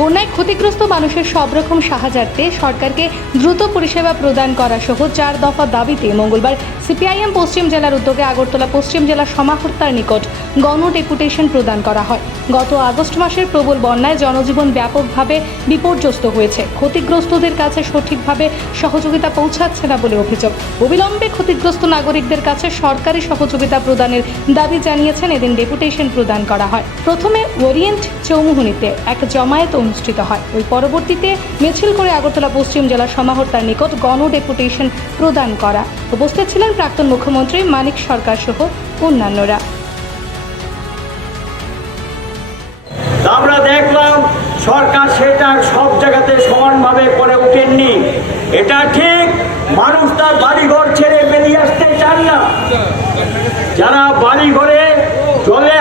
বন্যায় ক্ষতিগ্রস্ত মানুষের সব রকম সাহায্যার্থে সরকারকে দ্রুত পরিষেবা প্রদান করা সহ চার দফা দাবিতে মঙ্গলবার সিপিআইএম পশ্চিম জেলার উদ্যোগে আগরতলা পশ্চিম জেলা সমাহর্তার নিকট গণ ডেপুটেশন প্রদান করা হয়। গত আগস্ট মাসের প্রবল বন্যায় জনজীবন ব্যাপকভাবে বিপর্যস্ত হয়েছে। ক্ষতিগ্রস্তদের কাছে সঠিকভাবে সহযোগিতা পৌঁছাচ্ছে না বলে অভিযোগ। অবিলম্বে ক্ষতিগ্রস্ত নাগরিকদের কাছে সরকারি সহযোগিতা প্রদানের দাবি জানিয়েছেন এদিন ডেপুটেশন প্রদান করা হয়। প্রথমে ওরিয়েন্ট চৌমুহনীতে এক জমায়েত অনুষ্ঠিত হয়। ওই পরবর্তীতে মিছিল করে আগরতলা পশ্চিম জেলা সমাহর্তার নিকট গণ ডেপুটেশন প্রদান করা। উপস্থিত ছিলেন প্রাক্তন মুখ্যমন্ত্রী মানিক সরকার সহ অন্যান্যরা। আমরা দেখলাম সরকার সেটা সব জায়গাতে সমানভাবে করে উঠেননি এটা ঠিক, মানুষ তার বাড়িঘর ছেড়ে বেরিয়ে আসতে চান না। যারা বাড়িঘরে জলে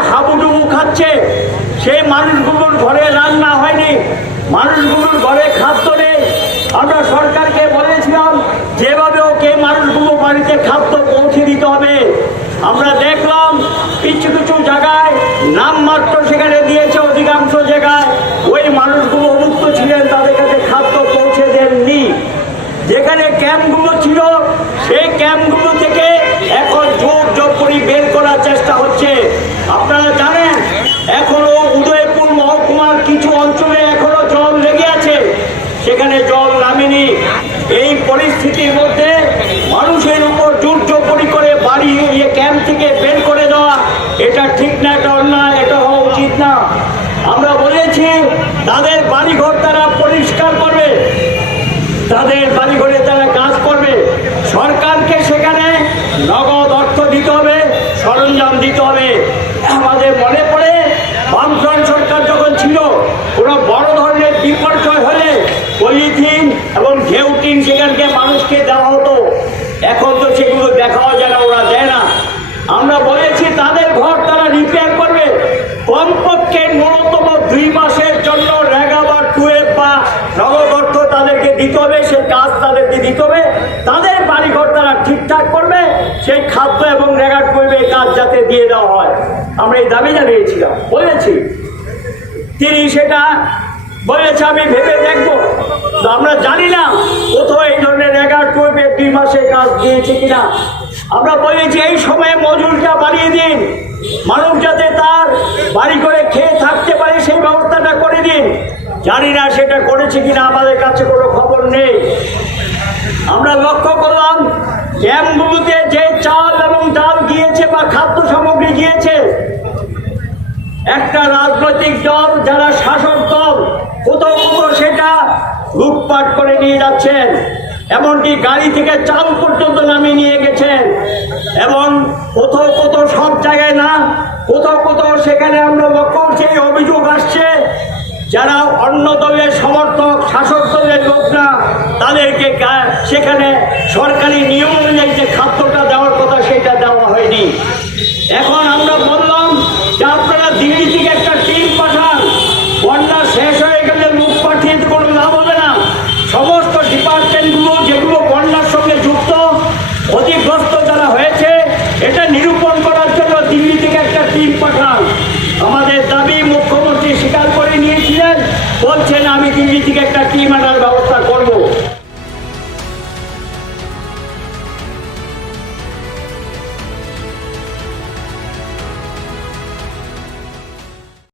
সেই মানুষগুলোর ঘরে রান্না হয়নি, মানুষগুলোর ঘরে খাদ্য নেই। আমরা সরকারকে বলেছিলাম, যেভাবে ওকে মানুষগুলো বাড়িতে খাদ্য পৌঁছে দিতে হবে। আমরা দেখলাম কিছু কিছু জায়গায় নামমাত্র সেখানে দিয়েছে অধিকাংশ জায়গায়। ওই মানুষগুলো অভুক্ত ছিলেন, তাদের কাছে খাদ্য পৌঁছে দেননি। যেখানে ক্যাম্পগুলো ছিল, সেই ক্যাম্পগুলো থেকে এখন জোর জোর করে বের করার চেষ্টা হচ্ছে। আপনারা জানেন এখনও উদয়পুর মহকুমার কিছু অঞ্চলে এখনও জল লেগে আছে সেখানে জল নামেনি এই পরিস্থিতির মধ্যে মানুষের উপর জোর জোরপরি করে বাড়ি ইয়ে ক্যাম্প থেকে বের করে দেওয়া, এটা ঠিক না, এটা অন্যায়, এটা হওয়া উচিত না। আমরা বলেছি, তাদের বাড়িঘর তারা পরিষ্কার করবে, তাদের বাড়িঘরে তারা কাজ করবে। সরকারকে সেখানে নগদ অর্থ দিতে হবে, সরঞ্জাম দিতে হবে। আমাদের মনে পড়ে বামফ্রন্ট সরকার যখন ছিল কোনো বড় ধরনের বিপর্যয় হলে পলিথিন এবং ঘেউটিন সেখানকে মানুষকে দেওয়া হতো। এখন তো সেগুলো দেখাও যায় না, ওরা দেয় না। আমরা বলেছি, তাদের ঘর তারা রিপেয়ার করবে। কমপক্ষে ন্যূনতম দুই মাসের জন্য রেগা বা টুয়েব বা নগদ অর্থ তাদেরকে দিতে হবে, সেই কাজ তাদেরকে দিতে হবে। তাদের বাড়িঘর তারা ঠিকঠাক করবে, সেই খাদ্য এবং রেগাট করবে কাজ যাতে দিয়ে দেওয়া হয়। আমরা এই দাবি জানিয়েছিলাম, বলেছি। তিনি সেটা বলেছে, আমি ভেবে দেখব। তো আমরা জানি না কোথাও এই ধরনের রেগার্ড করবে, দুই মাসে কাজ দিয়েছে কিনা। আমরা বলেছি, এই সময়ে মজুরিটা বাড়িয়ে দিন। মানুষ যাতে তার বাড়ি করে খেয়ে থাকতে পারে, সেই ব্যবস্থাটা করে দিন। জানি না সেটা করেছে কিনা, আমাদের কাছে কোনো খবর নেই। আমরা লক্ষ্য করলাম ক্যাম্পগুলোতে একটা রাজনৈতিক দল, যারা শাসক দল, কোথাও কোথাও সেটা লুটপাট করে নিয়ে যাচ্ছেন, এমনকি গাড়ি থেকে চাল পর্যন্ত নামিয়ে নিয়ে গেছেন, এবং কোথাও কোথাও সব জায়গায় না, কোথাও কোথাও সেখানে আমরা লক্ষ্য করছি অভিযোগ আসছে, যারা অন্য দলের সমর্থক, শাসক দলের লোকরা, তাদেরকে সেখানে সরকারি নিয়ম অনুযায়ী যে খাদ্যটা দেওয়ার কথা সেটা দেওয়া হয়নি এখন আমরা বললাম যে আপনারা দিল্লি থেকে একটা টিম পাঠান বন্যা শেষ হয়ে গেলে লোক পাঠিয়ে তো কোনো লাভ হবে না সমস্ত ডিপার্টমেন্টগুলো যেগুলো বন্যার সঙ্গে যুক্ত ক্ষতিগ্রস্ত যারা হয়েছে এটা নিরূপণ করার জন্য দিল্লি থেকে একটা টিম পাঠান আমাদের দাবি মুখ্যমন্ত্রী স্বীকার করে নিয়েছিলেন বলছেন আমি দিল্লি থেকে একটা টিম ব্যবস্থা